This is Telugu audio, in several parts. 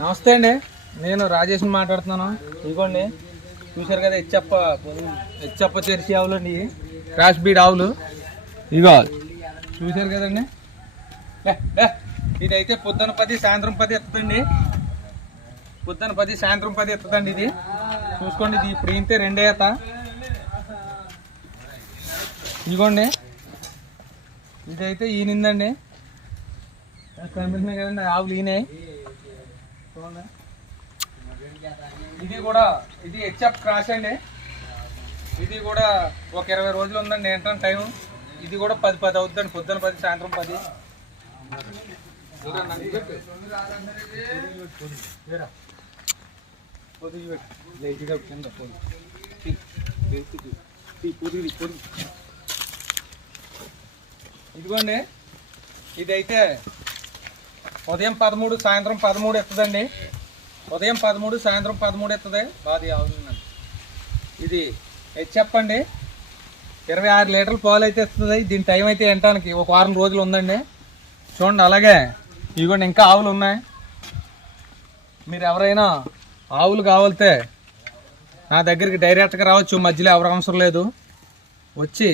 నమస్తే అండి. నేను రాజేష్ని మాట్లాడుతున్నాను. ఇదిగోండి. చూశారు కదా హెచ్చప్ప హెచ్చప్ప తెరిచి ఆవులండి అండి. క్రాష్ బీడ్ ఆవులు. ఇగో చూశారు కదండి. ఇదైతే పొద్దున పది సాయంత్రం పది ఎత్తుందండి పొద్దున పది సాయంత్రం పది ఎత్తుందండి ఇది. చూసుకోండి ఇది ఇప్పుడు ఇంతే రెండే ఈత ఇదిగోండి. ఇదైతే ఈనిందండి. కనిపిస్తున్నాయి కదండి ఆవులు ఈనాయి ఇది కూడా ఇది హెచ్ఎఫ్ క్రాష్ అండి. ఇది కూడా ఒక ఇరవై రోజులు ఉందండి ఏంటంటే టైం ఇది కూడా పది పది అవుతుందండి పొద్దున పది సాయంత్రం పది. ఇదిగోండి ఇదైతే ఉదయం పదమూడు సాయంత్రం పదమూడు ఎత్తదండి. ఉదయం పదమూడు సాయంత్రం పదమూడు ఎత్తది. బాది అవుతుందండి ఇది ఇది చెప్పండి. ఇరవై ఆరు లీటర్ల పాలు అయితే ఇస్తుంది దీని టైం అయితే ఎంటానికి ఒక వారం రోజులు ఉందండి. చూడండి అలాగే ఇదిగోండి ఇంకా ఆవులు ఉన్నాయి. మీరు ఎవరైనా ఆవులు కావాలితే నా దగ్గరికి డైరెక్ట్గా రావచ్చు. మధ్యలో ఎవరు అవసరం లేదు. వచ్చి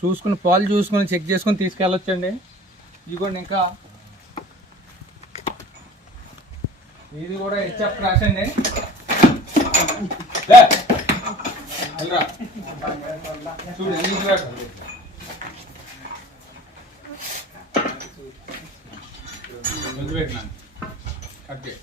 చూసుకుని పాలు చూసుకుని చెక్ చేసుకుని తీసుకెళ్ళొచ్చండి. ఇదిగోండి ఇంకా ఇది కూడా హెచ్ఎఫ్ క్రాష్ అండి లే. చూడు ముందు పెట్టినాను. కట్ చేయి.